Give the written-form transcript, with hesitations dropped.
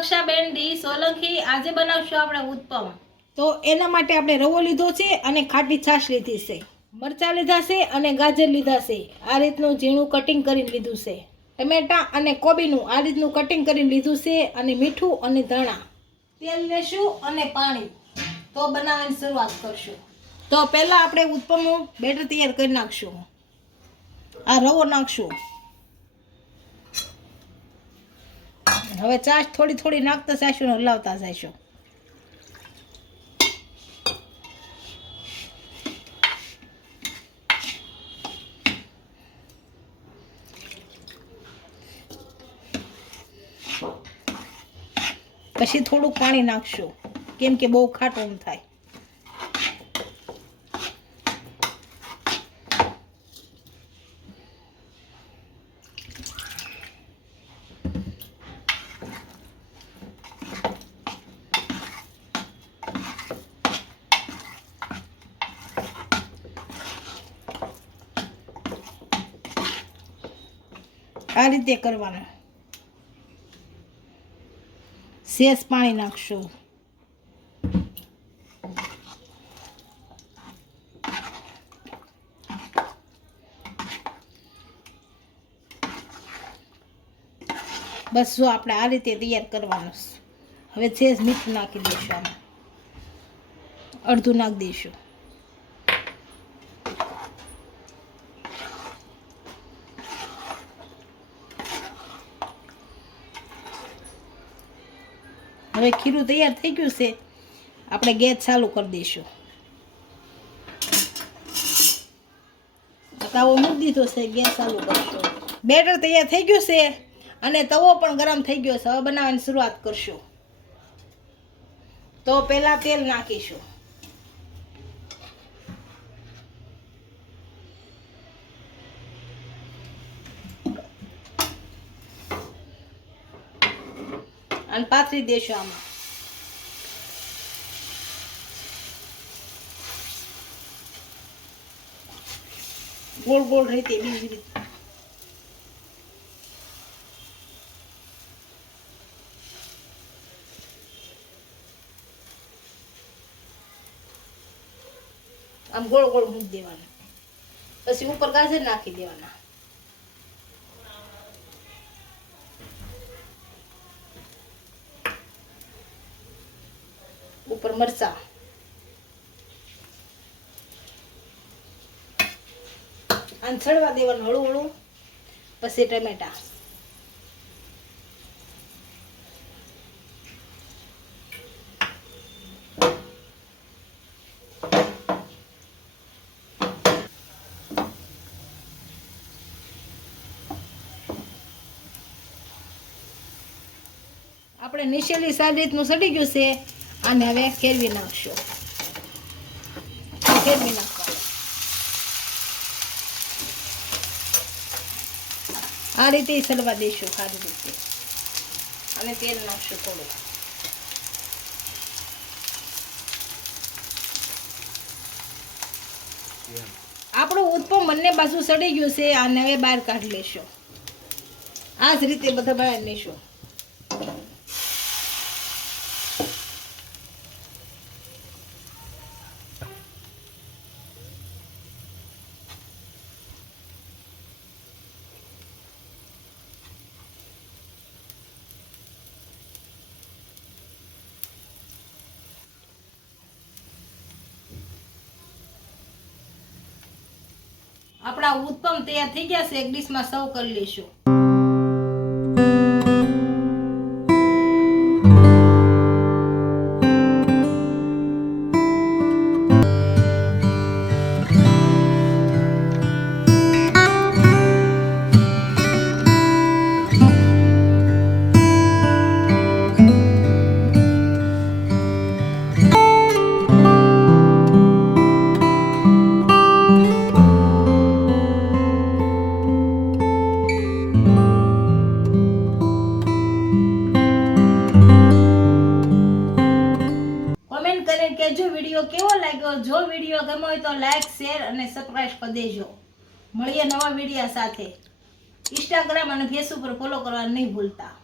કક્ષાબેન D Solanki. આજે બનાવશું આપણે ઉત્પમ। તો એના માટે આપણે રવો લીધો છે અને ખાટી છાશ લીધી છે, મરચાં લીધા છે અને ગાજર લીધા છે। આ રીતનું ઝીણું કટિંગ કરીને લીધું છે। ટમેટા અને કોબીનું આ રીતનું કટિંગ કરીને લીધું છે અને મીઠું અને ધાણા। તેલ લેશું અને પાણી। તો બનાવવાની શરૂઆત કરશું। તો પહેલા આપણે ઉત્પમનું બેટર તૈયાર કરી નાખશું। આ રવો નાખશું। હવે છાશ થોડી થોડી નાખતા જઈશું ને હલાવતા જઈશું। પછી થોડું પાણી નાખશું કેમ કે બહુ ખાટું થાય। આ રીતે કરવાનું। સેજ પાણી નાખશું। બસ જો આપણે આ રીતે તૈયાર કરવાનું। હવે સેજ મીઠું નાખી દઈશું। આમાં અડધું નાખી દઈશું। હવે ખીરું તૈયાર થઈ ગયું છે, આપણે ગેસ ચાલુ કરી દઈશું। તવો મૂકી દીધો છે, ગેસ ચાલુ કરશું। બેટર તૈયાર થઈ ગયું છે અને તવો પણ ગરમ થઈ ગયો છે। હવે બનાવવાની શરૂઆત કરશું। તો પહેલા તેલ નાખીશું। અને પાથરી દેશું આમાં। ગોળ ગોળ રીતે બીજી રીતે। આમ ગોળ ગોળ મૂકી દેવાના। પછી ઉપર ગાજર નાખી દેવાના। ઉપર મરચાં અને છડવા દેવાનું હળવું હળવું। પછી ટમેટા, આપણે નીચેલી સારી રીતનું સડી ગયું છે અને હવે ફેરવી નાખશું। ફેરવી નાખવાનું। આ રીતે સડવા દઈશું સારી રીતે અને તેલ નાખશું થોડું। આપણું ઉત્પમ બંને બાજુ સડી ગયું છે અને હવે બહાર કાઢી લેશું। આ જ રીતે બધા બહાર લેશું। આપણા ઉત્પમ તૈયાર થઈ ગયા છે, એક ડીશમાં સર્વ કરી લઈશું। કહેજો વિડીયો કેવો લાગ્યો। જો વિડીયો ગમ્યો હોય તો લાઈક, શેર અને સબસ્ક્રાઇબ કરી દેજો। મળીએ નવા વિડીયો સાથે। ઇન્સ્ટાગ્રામ અને ફેસબુક પર ફોલો કરવાનું નહીં ભૂલતા।